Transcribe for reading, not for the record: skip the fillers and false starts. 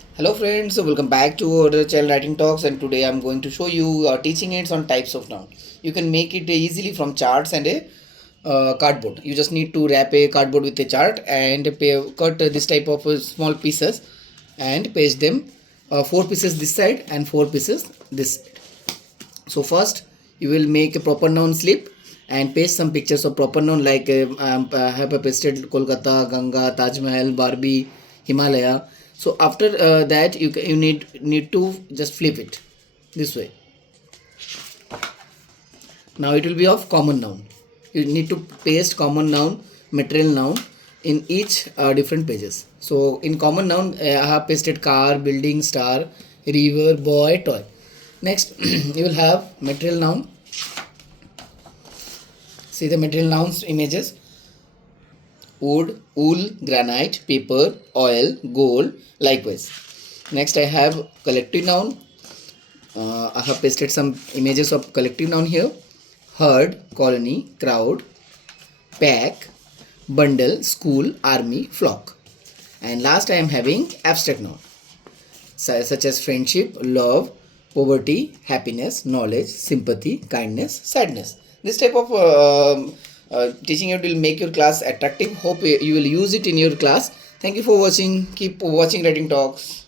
Hello friends, so welcome back to our child writing talks, and today I'm going to show you teaching aids on types of noun. You can make it easily from charts and a cardboard. You just need to wrap a cardboard with a chart and cut this type of small pieces and paste them, four pieces this side and four pieces this side. So first you will make a proper noun slip and paste some pictures of proper noun like I have pasted Kolkata, Ganga, Taj Mahal, Barbie, Himalaya. So after that you need to just flip it this way. Now it will be of common noun. You need to paste common noun, material noun in each different pages. So in common noun, I have pasted car, building, star, river, boy, toy. Next, you will have material noun. See the material nouns images: wood, wool, granite, paper, oil, gold. Likewise. Next, I have collective noun. I have pasted some images of collective noun here: herd, colony, crowd, pack, bundle, school, army, flock. And last I am having abstract noun such as friendship, love, poverty, happiness, knowledge, sympathy, kindness, sadness. This type of teaching it will make your class attractive. Hope you will use it in your class. Thank you for watching. Keep watching writing talks.